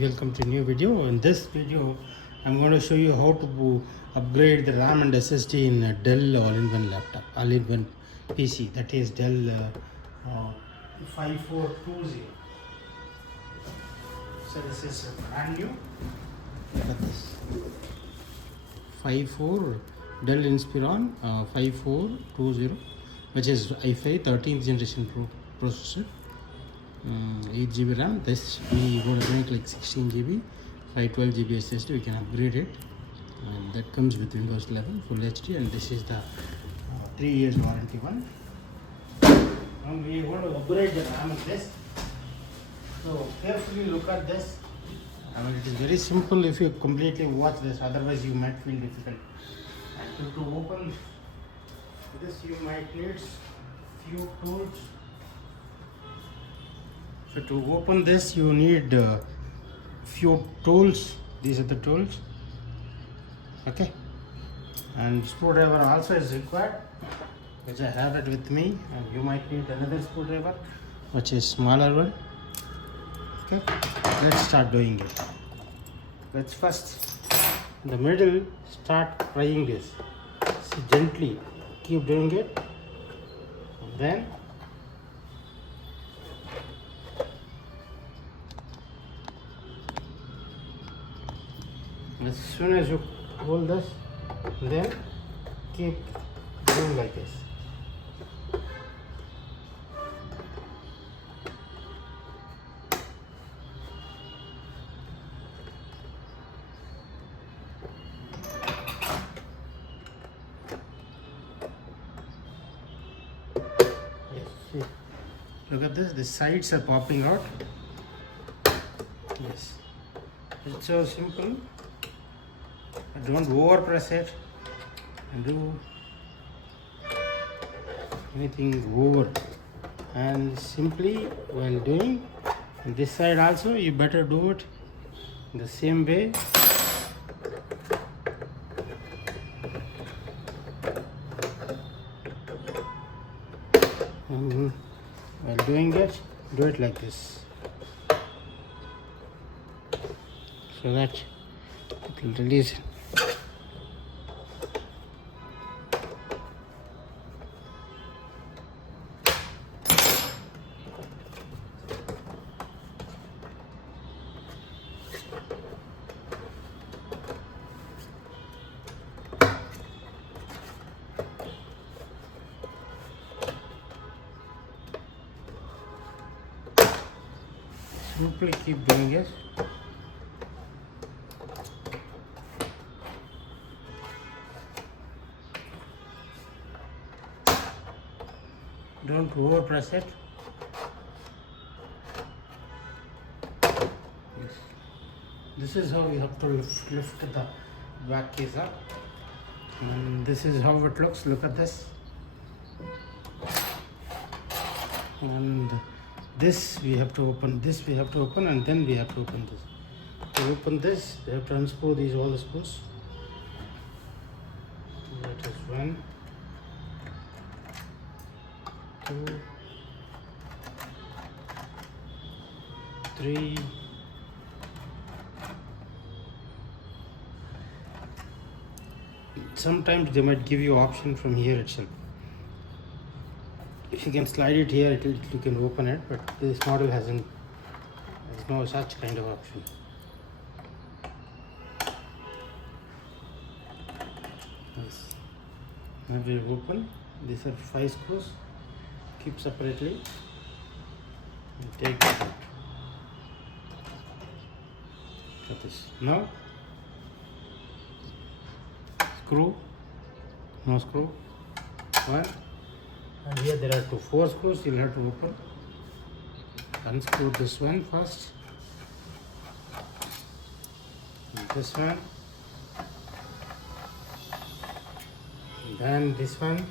Welcome to a new video. In this video I'm going to show you how to upgrade the RAM and SSD in a Dell all-in-one laptop, all-in-one PC, that is Dell 5420. So this is brand new. Look at this 54 Dell Inspiron 5420, which is i5 13th generation processor. 8 GB RAM. This we going to make like 16 GB, 512 GB SSD. We can upgrade it, and that comes with Windows 11 Full HD. And this is the 3 years warranty one. And we want to upgrade the RAM with this. So carefully look at this. I mean, it is very simple if you completely watch this. Otherwise, you might feel difficult. And to open this, you might need few tools. So to open this, you need few tools. These are the tools. Okay. And screwdriver also is required, which I have it with me. And you might need another screwdriver, which is smaller one. Okay. Let's start doing it. Let's first, in the middle, start prying this. See, gently keep doing it. And then as soon as you hold this, then keep doing like this. Yes, see. Look at this, the sides are popping out. Yes, it's so simple. Don't over press it and do anything over, and simply while doing this side also, you better do it the same way. And while doing it, do it like this, so that it will release. Simply keep doing it. Don't over press it. Yes. This is how you have to lift the back case up. And this is how it looks. Look at this. And this we have to open. This we have to open, and then we have to open this. To open this, we have to unscrew these all the screws. That is 1, 2, 3, 4. Sometimes they might give you option from here itself. If you can slide it here, you can open it, but this model there's no such kind of option. Yes. Now we open. These are 5 screws. Keep separately and take it out. Cut this. Now screw, no screw, 1. And here there are 4 screws. You'll have to open. Unscrew this one first. And this one. And then this one.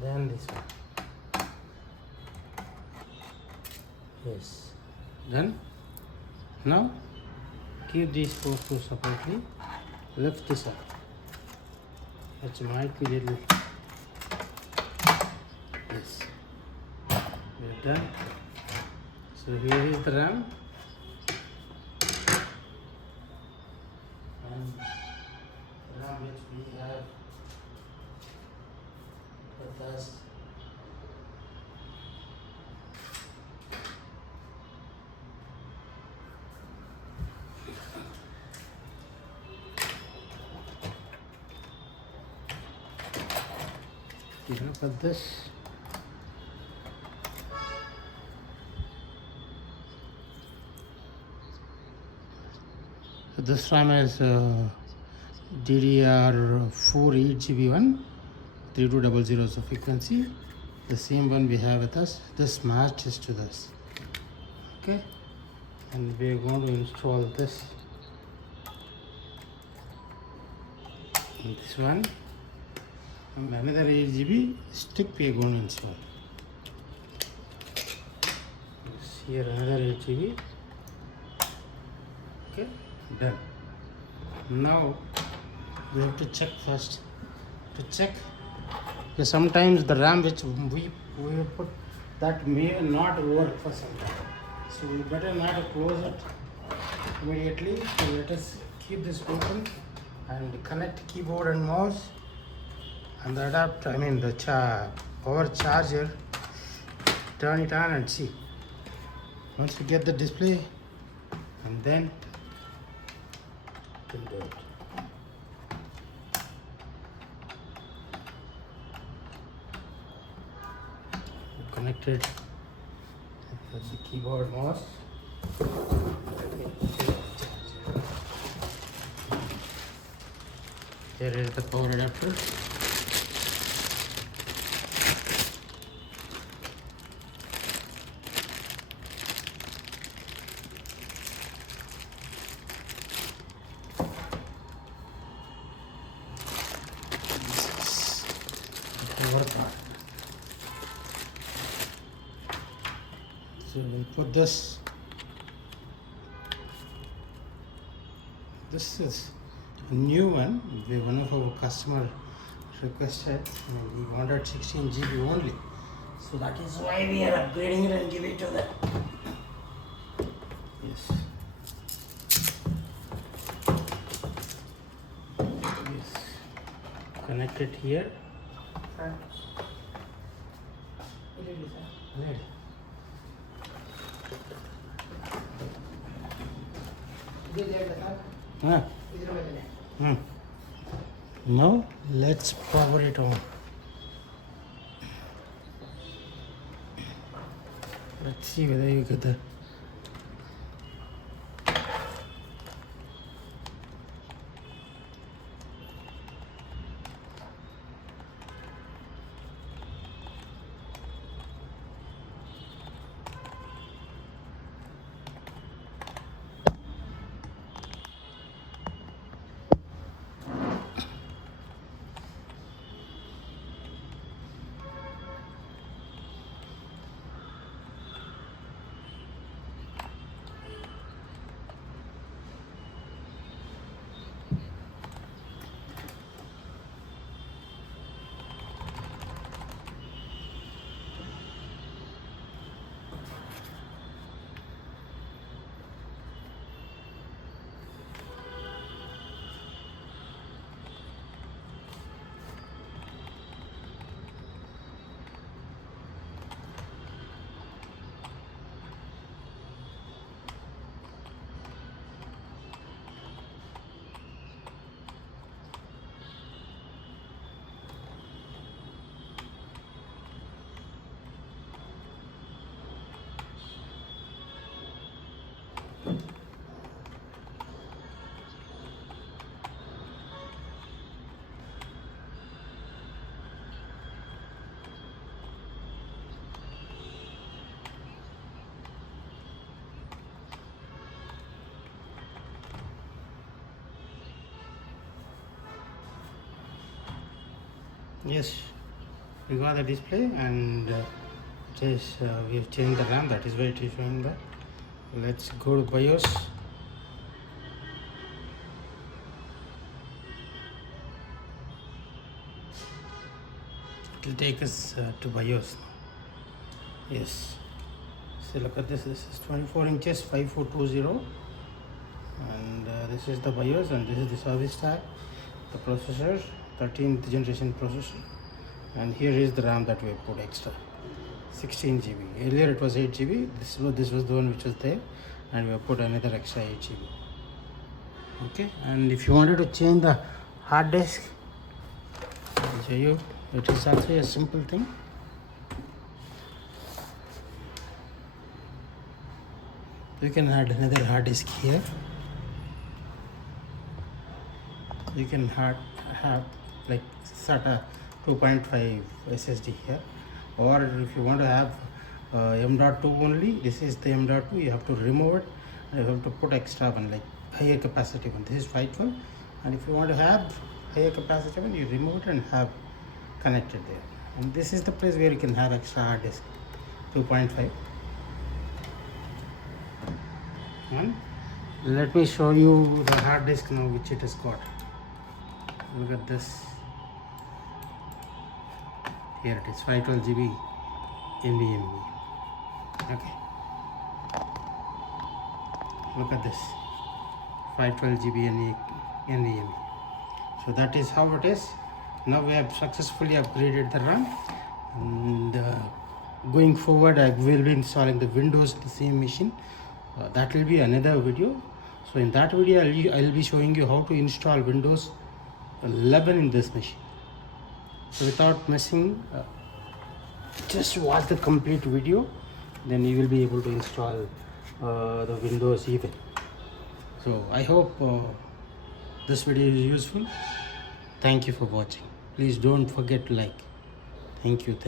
Then this one. Yes. Done. Now keep these 4 screws separately. Lift this up. It might be little. Yes. we're done. So here is the RAM, and RAM which we have with us. Look at this. So this RAM is DDR4 8GB one, 3200 is the frequency. The same one we have with us. This matches to this. Okay, and we are going to install this. And this one. And another 8GB stick we are going to install. Yes, here another 8GB. Okay, done. Now we have to check first. To check, because sometimes the RAM which we put that may not work for some time. So we better not close it immediately. So let us keep this open and connect keyboard and mouse. And the adapter, the power charger, turn it on and see. Once we get the display, and then you can do it. Connected with the keyboard mouse. Here is the power adapter. So we'll put this. This is a new one. One of our customer requested. He wanted 16 GB only. So that is why we are upgrading it and give it to them. Yes. Yes. Connect it here. Ready. Now let's power it on. Let's see whether you get the yes, we got the display, and we have changed the RAM. That is why it is showing that. Let's go to BIOS. It will take us to BIOS. Yes. So look at this. This is 24 inches 5420, and this is the BIOS, and this is the service tag, the processor, 13th generation processor, and here is the RAM that we have put extra, 16 GB. Earlier it was 8 GB. This was the one which was there, and we have put another extra 8 GB. Okay, and if you wanted to change the hard disk, I'll show you. It is also a simple thing. You can add another hard disk here. You can have like SATA 2.5 SSD here, or if you want to have M.2 only, this is the M.2. You have to remove it, and you have to put extra one, like higher capacity one. This is 512, and if you want to have higher capacity one, you remove it and have connected there. And this is the place where you can have extra hard disk, 2.5. And let me show you the hard disk now which it has got. Look at this. Here it is, 512 GB NVMe. Okay. Look at this, 512 GB NVMe. So that is how it is. Now we have successfully upgraded the RAM, and going forward I will be installing the Windows in the same machine. That will be another video. So in that video I'll be showing you how to install Windows 11 in this machine. So without messing, just watch the complete video, then you will be able to install the Windows even. So I hope this video is useful. Thank you for watching. Please don't forget to like. Thank you.